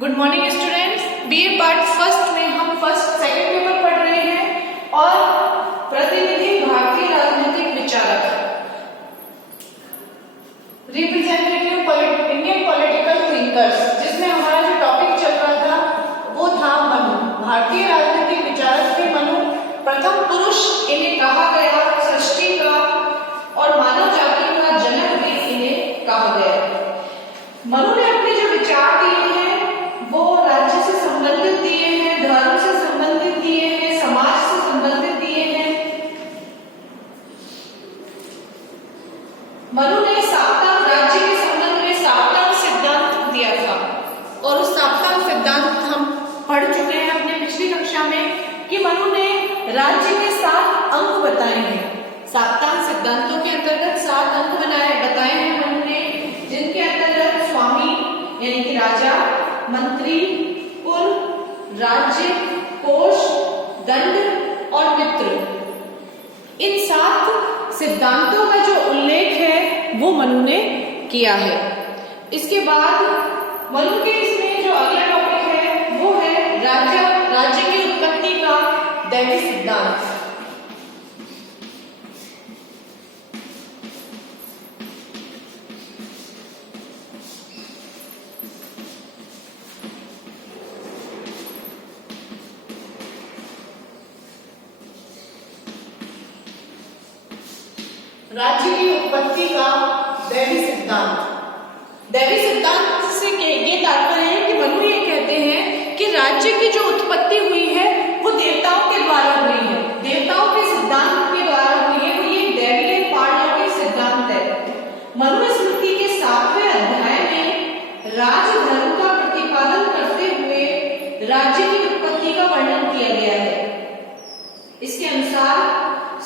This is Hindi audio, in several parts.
Good morning students. BA part first में हम सेकंड पेपर पढ़ रहे हैं और प्रतिनिधि भारतीय राजनीतिक विचारक, रिप्रेजेंटेटिव इंडियन पॉलिटिकल थिंकर्स, जिसमें हमारा जो टॉपिक चल रहा था वो था मनु। भारतीय राजनीतिक विचारक में मनु प्रथम पुरुष इन्हें कहा गया, सृष्टि का और मानव जाति का जनक भी इन्हें कहा गया। मनु ने अपने जो विचार दिए हैं वो राज्य से संबंधित दिए हैं, धर्म से संबंधित दिए हैं, समाज से संबंधित दिए हैं। मनु ने साप्तांग राज्य के संबंध में साप्तांग सिद्धांत दिया था और उस साप्तांग सिद्धांत हम पढ़ चुके हैं अपने पिछली कक्षा में कि मनु ने राज्य के 7 अंग बताए हैं। साप्तांग सिद्धांतों के अंतर्गत 7 अंग बताए हैं मनु ने, जिनके अंतर्गत स्वामी यानी कि राजा, मंत्री, कुल, राज्य, कोष, दंड और मित्र, इन 7 सिद्धांतों का जो उल्लेख है वो मनु ने किया है। इसके बाद मनु के इसमें जो अगला टॉपिक है वो है राज्य की उत्पत्ति का दैवी सिद्धांत। राज्य की उत्पत्ति का दैवी सिद्धांत। दैवी सिद्धांत से ये तात्पर्य है कि मनु ये कहते हैं कि राज्य की जो उत्पत्ति हुई है वो देवताओं के द्वारा हुई है, देवताओं के सिद्धांत के द्वारा हुई है। वो ये दैवीय पारलौकिक सिद्धांत है। मनुस्मृति के 7वें अध्याय में राजधर्म का प्रतिपादन करते हुए राज्य की उत्पत्ति का वर्णन किया गया है। इसके अनुसार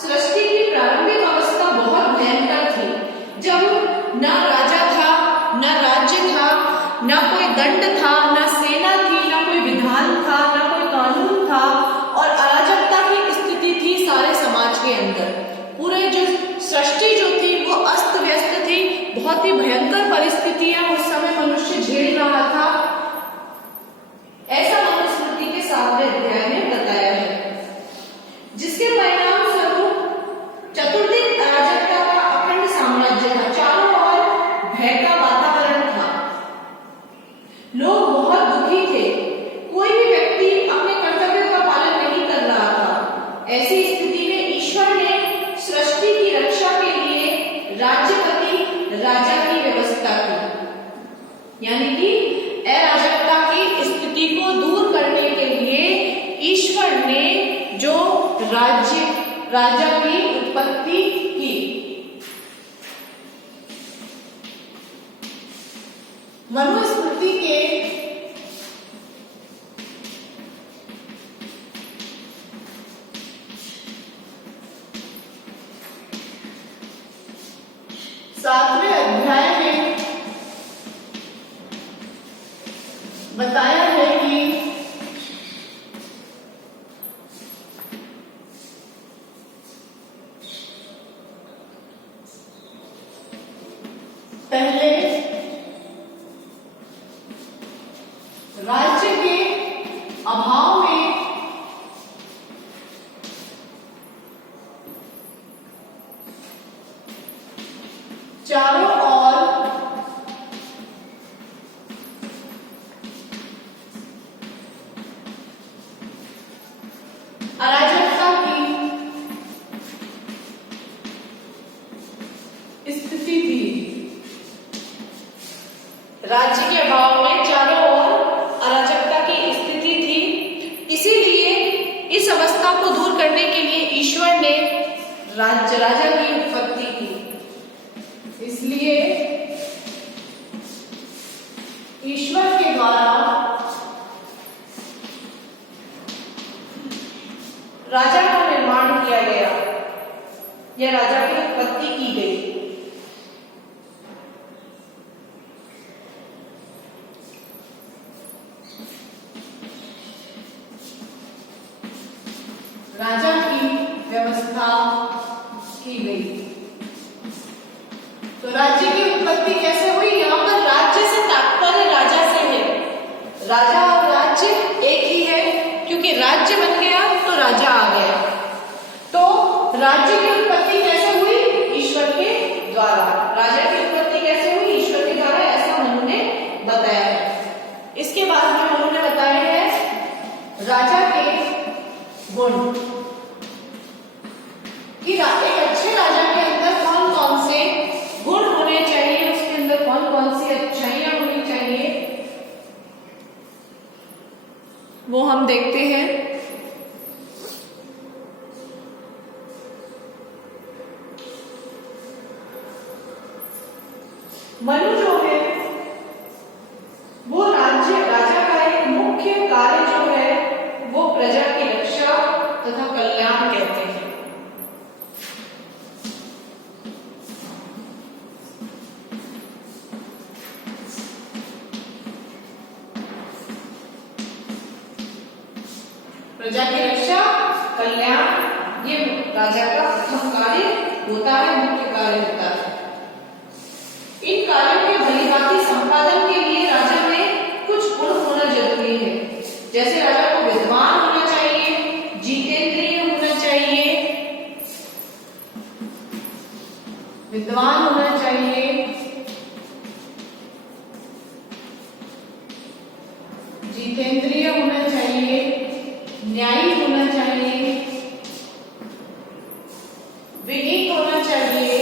सृष्टि की प्रारंभिक अवस्था बहुत भयंकर थी, जब न राजा था, न राज्य था, न कोई दंड था, न सेना थी, न कोई विधान था, न कोई कानून था और अराजकता की स्थिति थी सारे समाज के अंदर। पूरे जो सृष्टि जो थी वो अस्त व्यस्त थी, बहुत ही भयंकर परिस्थितियां उस समय मनुष्य झेल रहा था। ऐसा मनुस्मृति के 7वें अध्याय में बताया है, जिसके परिणाम चतुर्दिक अराजकता का अखंड साम्राज्य था। चारों ओर भय का वातावरण था, लोग बहुत दुखी थे, कोई भी व्यक्ति अपने कर्तव्य का पालन नहीं कर रहा था। ऐसी स्थिति में ईश्वर ने सृष्टि की रक्षा के लिए राज्यपति राजा की व्यवस्था की, यानी कि अराजकता की स्थिति को दूर करने के लिए ईश्वर ने जो राजा की उत्पत्ति की। मनुस्मृति के सातवें अध्याय में बताया है कि पहले राज्य के अभाव में चारों ओर अराजकता की स्थिति थी। राज्य के अभाव में चारों ओर अराजकता की स्थिति थी, इसीलिए इस अवस्था को दूर करने के लिए ईश्वर ने राजा की उत्पत्ति की। इसलिए ईश्वर के द्वारा राजा का निर्माण किया गया या राजा की उत्पत्ति की गई। राजा की व्यवस्था की गई। तो राज्य की उत्पत्ति कैसे हुई? यहाँ पर राज्य से तात्पर्य राजा से राज्य की उत्पत्ति कैसे हुई? ईश्वर के द्वारा। राजा की उत्पत्ति कैसे हुई? ईश्वर के द्वारा, ऐसा मनु ने बताया है। इसके बाद में मनु ने बताया है राजा के गुण कि एक अच्छे राजा के अंदर कौन कौन से गुण होने चाहिए, उसके अंदर कौन कौन सी अच्छाइयां होनी चाहिए, वो हम देखते हैं। मनु जो है वो राजा का एक मुख्य कार्य जो है वो प्रजा की रक्षा तथा कल्याण कहते हैं। प्रजा की रक्षा कल्याण ये राजा का प्रथम कार्य होता है, मुख्य कार्य होता है। इन कार्यों के भलीभांति संपादन के लिए राजा में कुछ गुण होना जरूरी है। जैसे राजा को विद्वान होना चाहिए, जितेंद्रिय होना चाहिए, विद्वान होना चाहिए, जितेंद्रिय होना चाहिए, न्यायी होना चाहिए, विनीत होना चाहिए,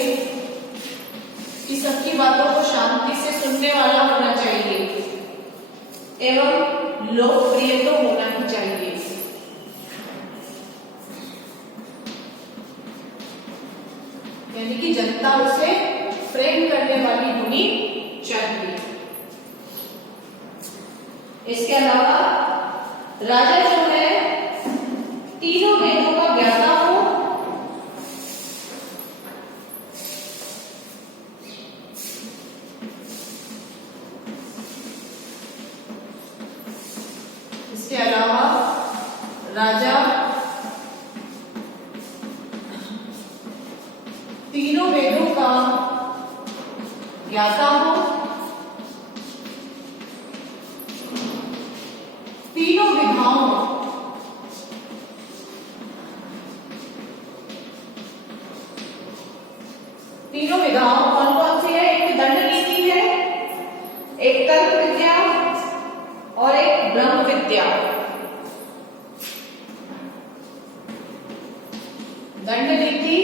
कि सबकी बातों को शांति से सुनने वाला होना चाहिए, एवं लोकप्रिय तो होना ही चाहिए। यानी कि जनता उसे प्रेम करने वाली होनी चाहिए। इसके अलावा राजा जो है तीनों वेदों का ज्ञाता हो, इसके अलावा राजा तीनों वेदों का ज्ञाता हो, तीनों विधाओं कौन कौन सी है? एक दंड नीति है, एक तर्क विद्या और एक ब्रह्म विद्या। दंड नीति,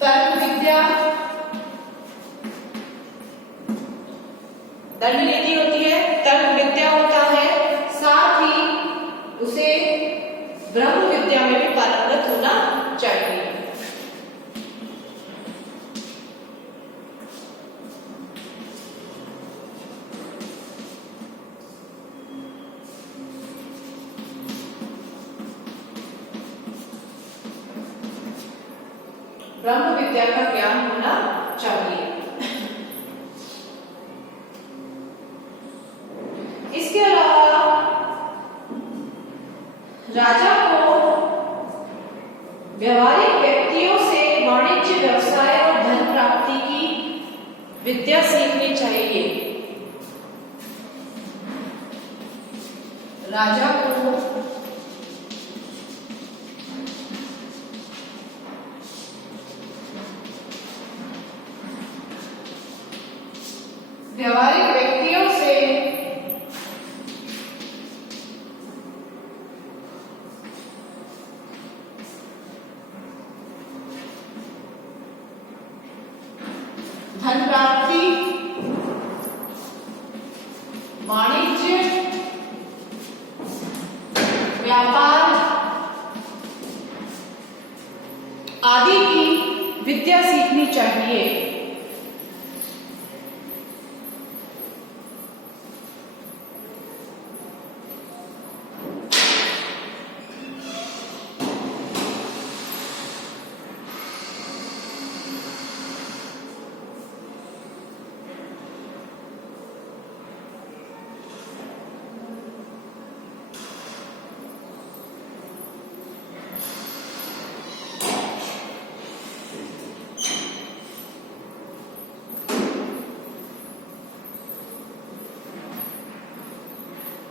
तर्क विद्या, दंड नीति होती है, तर्क विद्या होता है, साथ ही उसे ब्रह्म विद्या में भी पारंगत होना चाहिए। ब्रह्म विद्या का ज्ञान होना चाहिए। इसके अलावा राजा को व्यवहारिक व्यक्तियों से वाणिज्य, व्यवसाय और धन प्राप्ति की विद्या सीखनी चाहिए। राजा को व्यवहारिक व्यक्तियों से धन प्राप्ति, वाणिज्य, व्यापार आदि की विद्या सीखनी चाहिए।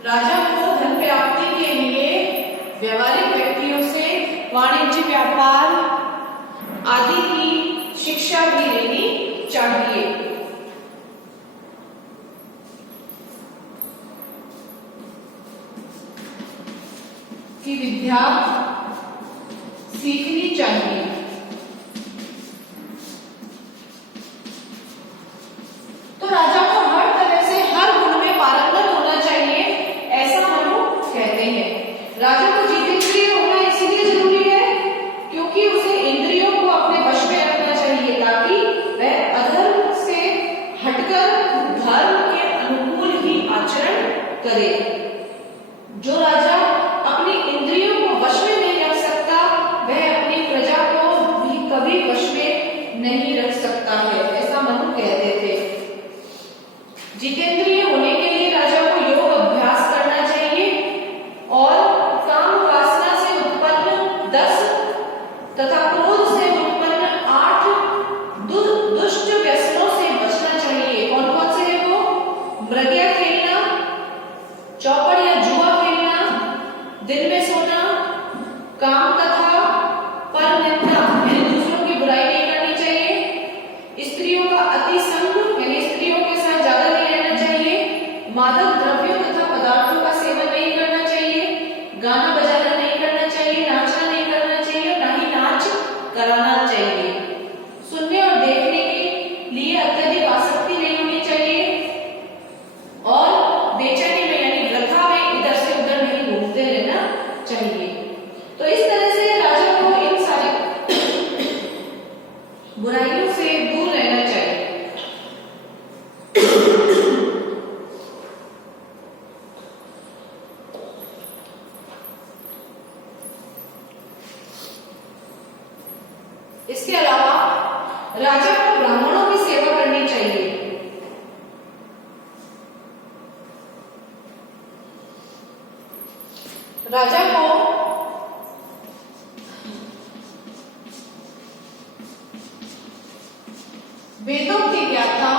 राजा को धन प्राप्ति के लिए व्यवहारिक व्यक्तियों से वाणिज्य व्यापार आदि की शिक्षा भी लेनी चाहिए। की विद्या सीखनी चाहिए। तो राजा को हर तरह से हर गुण में पारंगत होना चाहिए, ऐसा मनु कहते हैं। राजा को जितेंद्रिय होना इसलिए जरूरी है क्योंकि उसे इंद्रियों को अपने वश में रखना चाहिए ताकि वह अधर्म से हटकर धर्म के अनुकूल ही आचरण करे। जो राजा अपनी इंद्रियों को वश में नहीं रख सकता वह अपनी प्रजा को भी कभी वश में नहीं रख सकता है, ऐसा मनु कहते थे। जितेंद्रिय होने के लिए राजा को योग अभ्यास करना चाहिए और काम वासना से उत्पन्न 10 तथा क्रोध से उत्पन्न 8 दुष्ट व्यसनों से बचना चाहिए। कौन कौन से है वो? मृगया खेलना, चौपड़ या जुआ खेलना, दिन में सोना, काम तथा पर निंदा यानी दूसरों की बुराई नहीं करनी चाहिए, स्त्रियों का अति संग यानी स्त्रियों के साथ ज्यादा नहीं रहना चाहिए, मादक द्रव्यों तथा पदार्थों का सेवन नहीं करना चाहिए, गाना बजाना नहीं करना चाहिए, नाचना नहीं करना चाहिए और ना ही नाच कराना चाहिए। सुनने और देखने के लिए अत्यधिक आसक्ति नहीं होनी चाहिए और बेचैनी में यानी वृथा में इधर से उधर नहीं घूमते रहना चाहिए। तो इस तरह से राजा को इन सारी बुराइयों से दूर रहना चाहिए। इसके अलावा राजा को ब्राह्मणों की सेवा करनी चाहिए। राजा को वेदों की व्याख्या,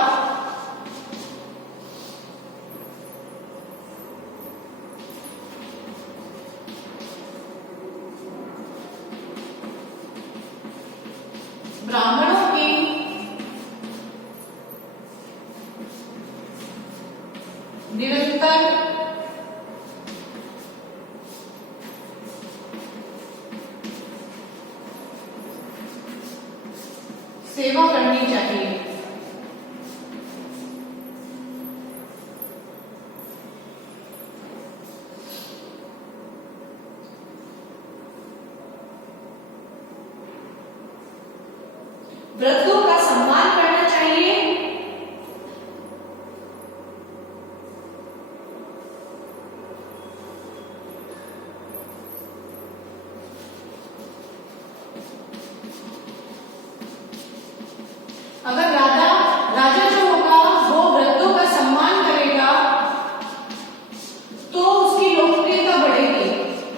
ब्राह्मणों की निरंतर सेवा करनी चाहिए। वृद्धों का सम्मान करना चाहिए। अगर राजा जो होगा वो वृद्धों का सम्मान करेगा तो उसकी लोकप्रियता बढ़ेगी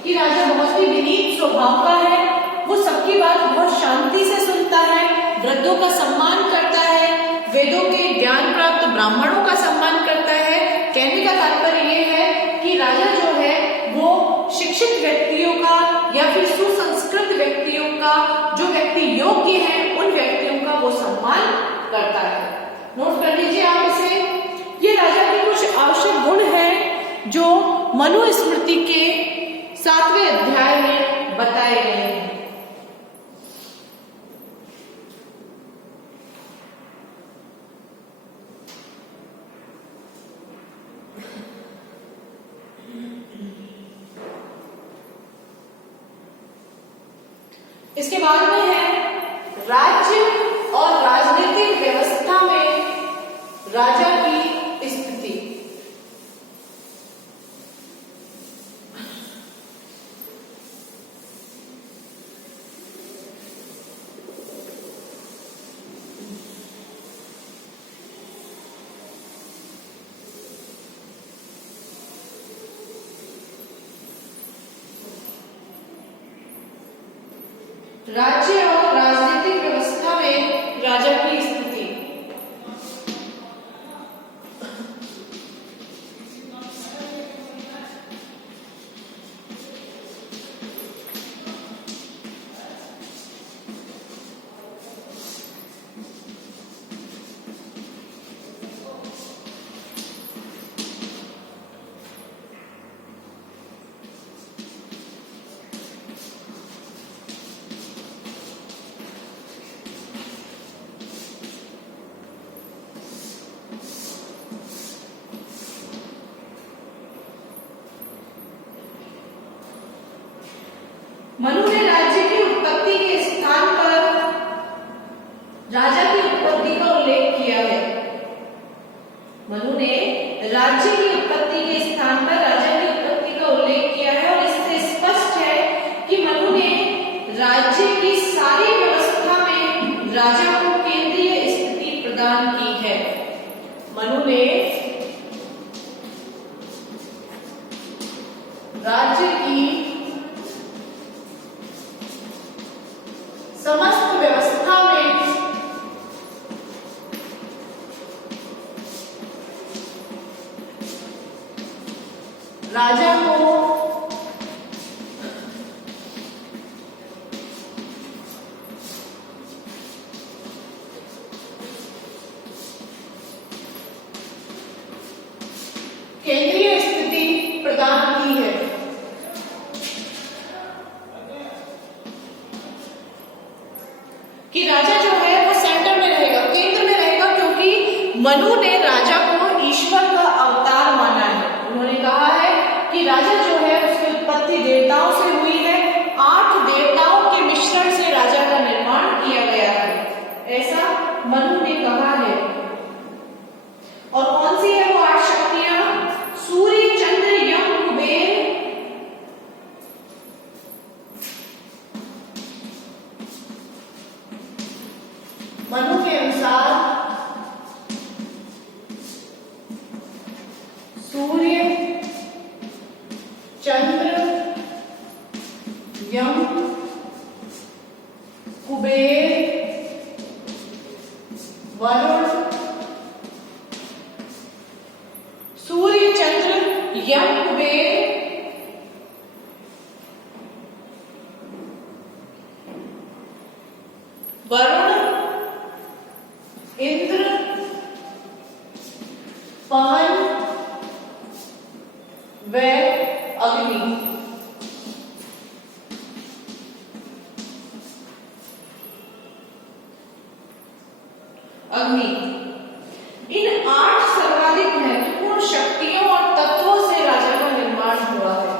कि राजा बहुत ही विनीत स्वभाव का है, वो सबकी बात बहुत शांति से सुनता है, वृद्धों का सम्मान करता है, वेदों के ज्ञान प्राप्त ब्राह्मणों का सम्मान करता है। कहने का तात्पर्य ये है कि राजा जो है वो शिक्षित व्यक्तियों का या फिर सुसंस्कृत व्यक्तियों का, जो व्यक्ति योग्य हैं उन व्यक्तियों का वो सम्मान करता है। नोट कर लीजिए आप इसे। ये राजा के कुछ आवश्यक गुण हैं जो मनुस्मृति के 7वें अध्याय में बताए गए हैं। इसके बाद में है राज्य और राजनीतिक व्यवस्था में राजा की स्थिति। राज्य और राजनीतिक व्यवस्था में राजा की स्थिति। मनु ने राज्य की उत्पत्ति के स्थान पर राजा की उत्पत्ति का उल्लेख किया है। मनु ने राज्य की उत्पत्ति के स्थान पर राजा की उत्पत्ति का उल्लेख किया है और इससे स्पष्ट है कि मनु ने राज्य की सारी व्यवस्था में राजा को केंद्रीय स्थिति प्रदान की है। मनु ने राज्य की समस्त व्यवस्था में राजा को केंद्रीय स्थिति प्रदान की है। कि राजा जो है वो सेंटर में रहेगा, केंद्र में रहेगा, क्योंकि मनु ने राजा को ईश्वर का अवतार माना है। उन्होंने कहा है कि राजा जो है उसकी उत्पत्ति देवताओं से हुई है, 8 देवताओं के मिश्रण से राजा का निर्माण किया गया है, ऐसा मनु ने कहा है। और कौन सी है वो 8 शक्तियां? सूर्य, चंद्र, यम, कुबेर, मनु के अनुसार सूर्य, चंद्र, यम, कुबेर, वरुण, सूर्य, चंद्र, यम, कुबेर, वरुण, इंद्र, पवन व अग्नि। इन 8 सर्वाधिक महत्वपूर्ण शक्तियों और तत्वों से राजा का निर्माण हुआ है।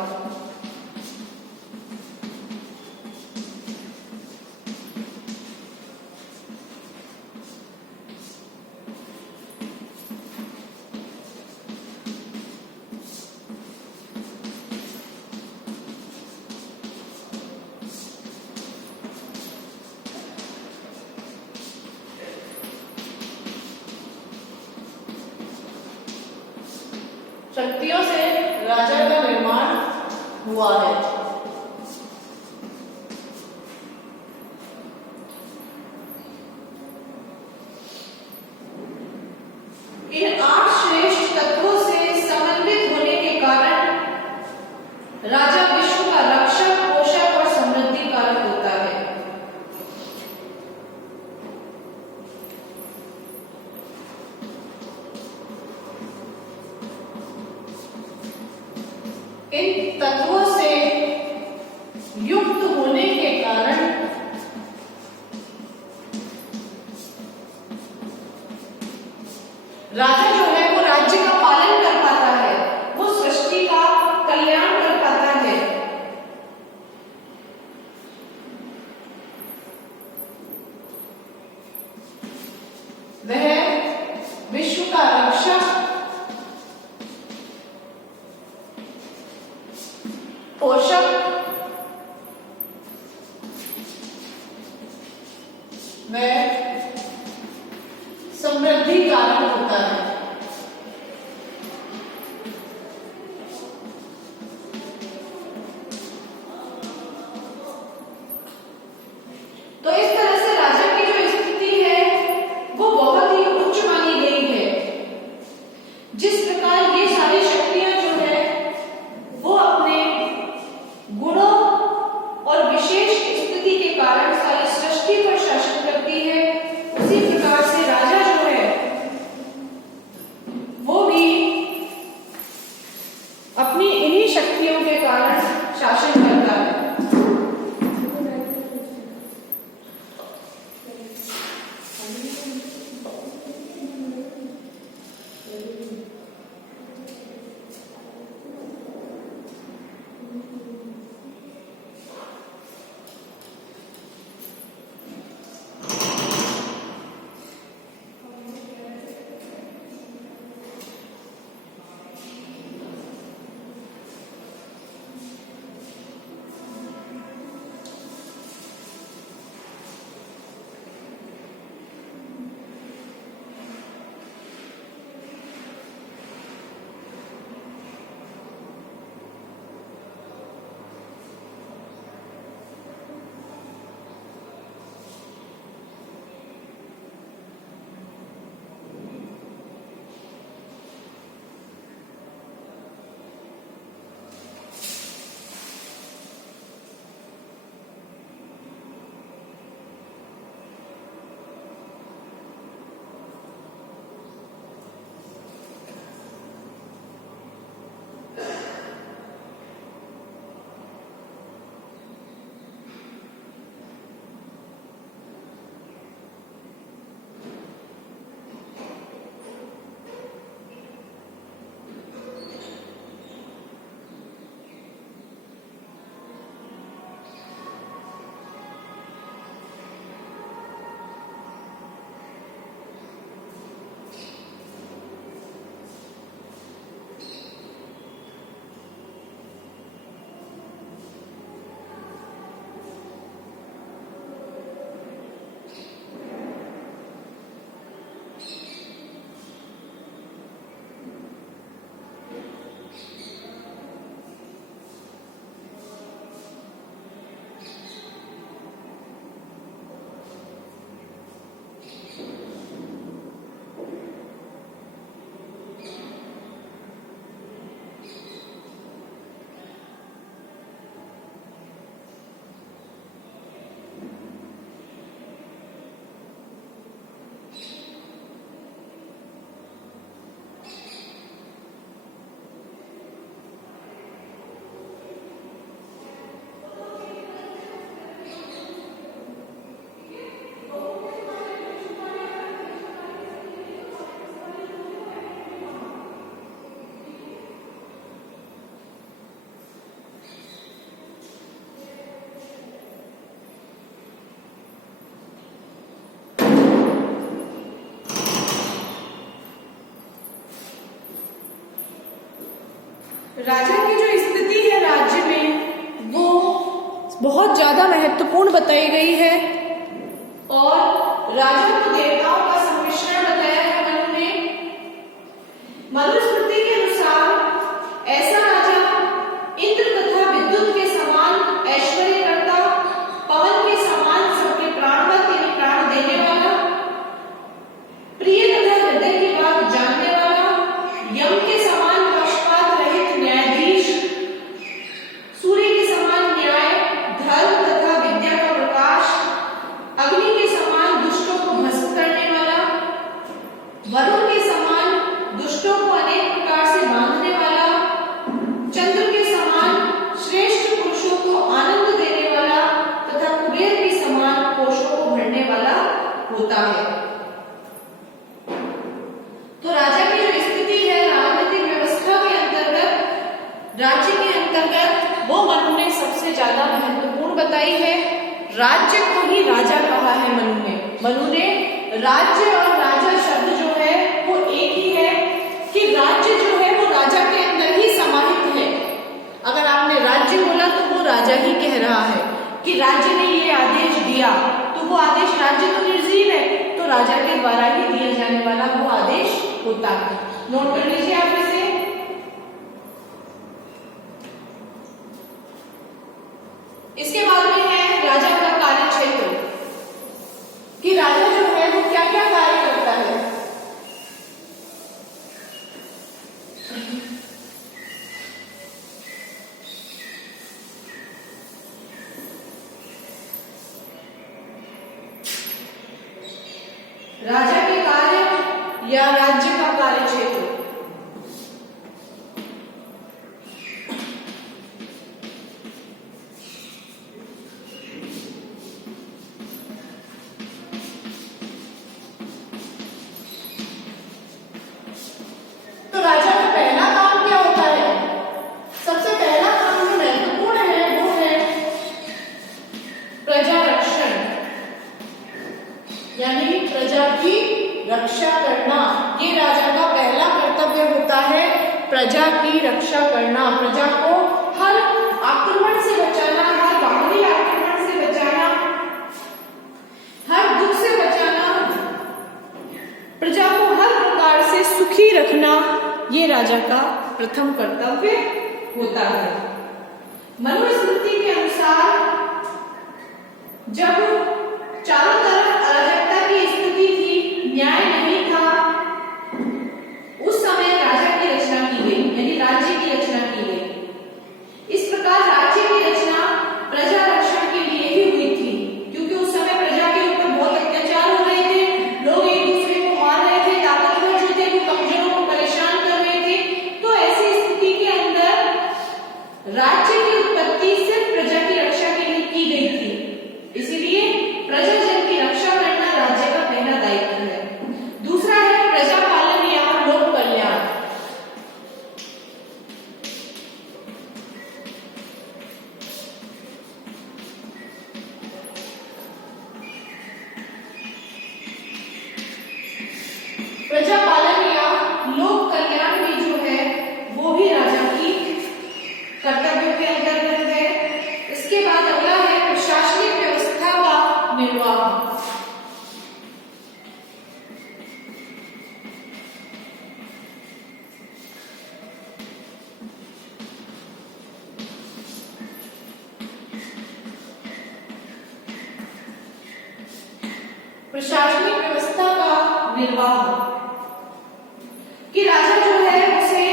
शक्तियों से राजा का निर्माण हुआ है। इन 8 श्रेष्ठ तत्वों से समन्वित होने के कारण राजा विश्व का रक्षक, पोषक और समृद्धि कारक होता है। इन तत्वों से युक्त होने के कारण राजा जो है वो राज्य का पालन कर पाता है, वो सृष्टि का कल्याण कर पाता है। वह विश्व का रक्षक, पोषक व समृद्धि कारक होता है। राजा की जो स्थिति है राज्य में वो बहुत ज्यादा महत्वपूर्ण बताई गई है और राजा को देवताओं का सम्मिश्रण बताया है मनु ने। मनुस्मृति के अनुसार ऐसा राजा इंद्र तथा विद्युत के समान ऐश्वर्य करता, पवन के समान सबके प्राणवत यानी प्राण देने वाला, प्रिय तथा हृदय की बात जानने वाला, यम के समान पक्षपात रहित न्यायाधीश, सूर्य के समान न्याय, धर्म तथा विद्या का प्रकाश, अग्नि के समान दुष्टों को भस्म करने वाला, वरुण के समान दुष्टों को अनेक प्रकार से बांधने वाला, चंद्र के समान श्रेष्ठ पुरुषों को आनंद देने वाला तथा कुबेर के समान कोषों को भरने वाला होता है। तो राजा की जो स्थिति है राजनीतिक व्यवस्था के अंतर्गत, राज्य के अंतर्गत, वो मनु ने सबसे ज्यादा महत्वपूर्ण बताई है। राज्य को ही राजा कहा है मनु ने। मनु ने राज्य और राजा शब्द जो है वो एक ही है कि राज्य जो है वो राजा के अंदर ही समाहित है। अगर आपने राज्य बोला तो वो राजा ही कह रहा है कि राज्य ने ये आदेश दिया, तो वो आदेश राज्य तो निर्जीव है, तो राजा के द्वारा ही दिया जाने वाला वो आदेश होता है। नोट कर लीजिए आप इसे। इसके बाद में है राजा का कार्य क्षेत्र, कि राजा जो है वो क्या क्या कार्य करता है। राजा के कार्य या राज्य का कार्य क्षेत्र। तो राजा का पहला काम क्या होता है? सबसे पहला काम जो महत्वपूर्ण है वो है प्रजा रक्षण, यानी प्रजा की रक्षा करना। ये राजा का पहला कर्तव्य होता है, प्रजा की रक्षा करना, प्रजा को हर आक्रमण से बचाना, हर बाहरी आक्रमण से बचाना, हर दुख से बचाना, प्रजा को हर प्रकार से सुखी रखना, ये राजा का प्रथम कर्तव्य होता है। मनुस्मृति के अनुसार जब चारों तरफ अराजकता की स्थिति थी, न्याय नहीं था, उस समय राजा की रचना की गई, यानी राज्य की रचना की गई। इस प्रकार राज्य की रचना प्रजा रक्षण के लिए ही हुई थी, क्योंकि उस समय प्रजा के ऊपर बहुत अत्याचार हो रहे थे, लोग एक दूसरे को मार रहे थे, ताकतवर जो थे वो कमजोरों को परेशान कर रहे थे। तो ऐसी स्थिति के अंदर राज्य की उत्पत्ति सिर्फ प्रजा की रक्षा के लिए की गई थी। इसीलिए प्रजाजन की रक्षा करना राज्य का पहला दायित्व है। दूसरा है प्रजा पालन या लोक कल्याण। प्रजा पालन या लोक कल्याण भी जो है वो भी राजा की कर्तव्य के अंतर्गत है। इसके बाद अगला है प्रशासनिक व्यवस्था का निर्वाह। प्रशासनिक व्यवस्था का निर्वाह, कि राजा जो है उसे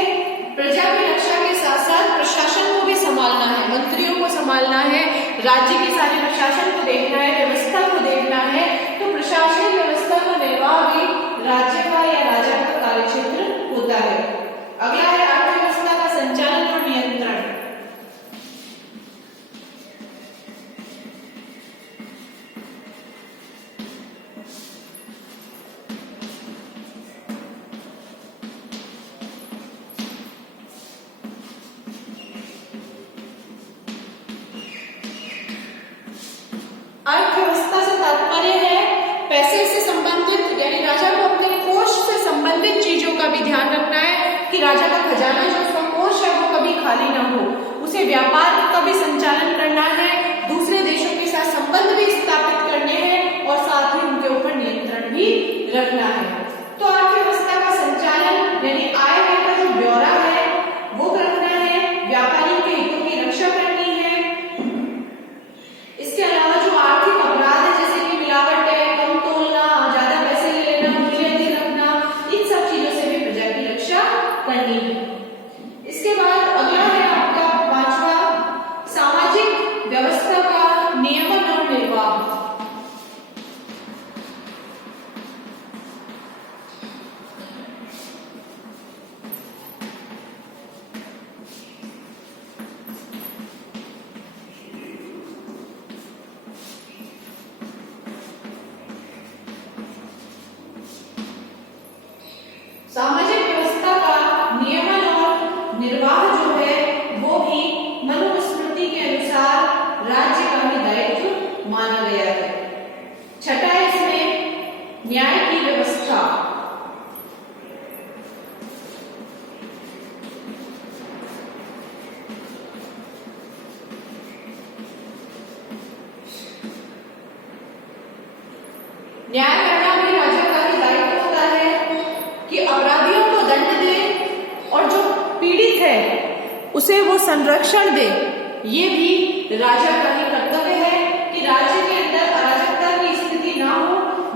प्रजा की रक्षा के साथ साथ प्रशासन को भी संभालना है, मंत्रियों को संभालना है, राज्य के सारे प्रशासन को देखना है, व्यवस्था को देखना है। तो प्रशासनिक व्यवस्था का निर्वाह भी राज्य का या राजा का कार्यक्षेत्र होता है। अगला है अर्थव्यवस्था का संचालन और नियंत्रण। अर्थव्यवस्था से तात्पर्य है पैसे से संबंधित, यानी राजा को अपने कोष से संबंधित चीजों का भी ध्यान रखना है कि राजा का खजाना जो उसका कोष है वो कभी खाली ना हो। उसे व्यापार का भी संचालन करना है, दूसरे देशों के साथ संबंध भी स्थापित करने हैं और साथ ही उनके ऊपर नियंत्रण भी रखना है। तो अर्थव्यवस्था का संचालन यानी आय व्यय का जो ब्यौरा है वो रखना है, व्यापारियों के हितों की रक्षा करनी है। इसके अलावा जो आर्थिक अपराध है जैसे कि मिलावट है, कम तोलना, ज्यादा पैसे ले लेना, मूल्य अधिक रखना, इन सब चीजों से भी प्रजा की रक्षा करनी है। इसके बाद अगला है आपका 5वां, सामाजिक व्यवस्था का नियमन और निर्वाह। सामाजिक व्यवस्था का नियमन और निर्वाह जो है वो भी मनुस्मृति के अनुसार राज्य का ही दायित्व माना गया है। छठा इसमें न्याय की व्यवस्था। न्याय करना भी राजा का ही दायित्व होता है कि अपराधियों को दंड दे और जो पीड़ित है उसे वो संरक्षण दे। ये भी राजा का ही कर्तव्य है कि राज्य के अंदर अराजकता की स्थिति ना हो,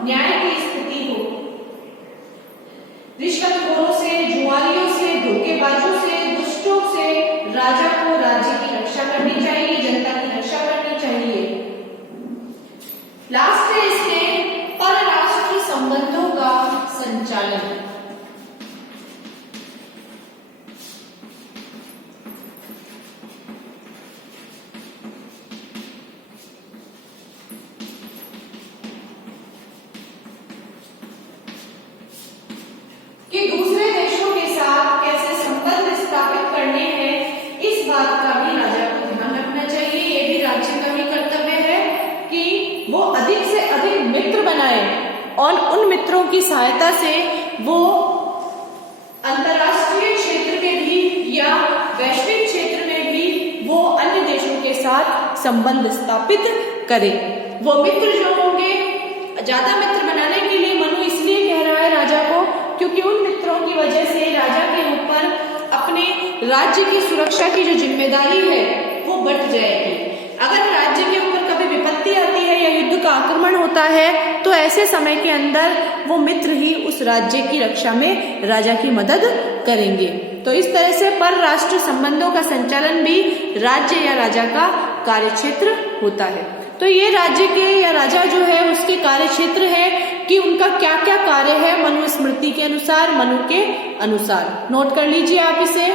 न्याय की स्थिति हो। रिश्वतखोरों से, जुआरियों से, धोखेबाजों से, दुष्टों से राजा को राज्य की रक्षा करनी चाहिए, जनता की रक्षा करनी चाहिए। लास्ट है इसमें परराष्ट्रीय संबंधों का संचालन। कि दूसरे देशों के साथ कैसे संबंध स्थापित करने हैं, इस बात का भी राजा को ध्यान रखना चाहिए। ये भी राज्य का ही कर्तव्य है कि वो अधिक से अधिक मित्र बनाए और उन मित्रों की सहायता से वो अंतर्राष्ट्रीय क्षेत्र में भी या वैश्विक क्षेत्र में भी वो अन्य देशों के साथ संबंध स्थापित करे। वो मित्र जो होंगे, ज्यादा मित्र बनाने के लिए मनु इसलिए कह रहा है राजा को क्योंकि उन मित्रों की वजह से राजा के ऊपर अपने राज्य की सुरक्षा की जो जिम्मेदारी है वो बढ़ जाएगी। अगर राज्य के ऊपर कभी विपत्ति आती है या युद्ध का आक्रमण होता है तो ऐसे समय के अंदर वो मित्र ही उस राज्य की रक्षा में राजा की मदद करेंगे। तो इस तरह से परराष्ट्रीय संबंधों का संचालन भी राज्य या राजा का कार्यक्षेत्र होता है। तो ये राज्य के या राजा जो है उसके कार्यक्षेत्र है कि उनका क्या क्या कार्य है मनुस्मृति के अनुसार, मनु के अनुसार। नोट कर लीजिए आप इसे।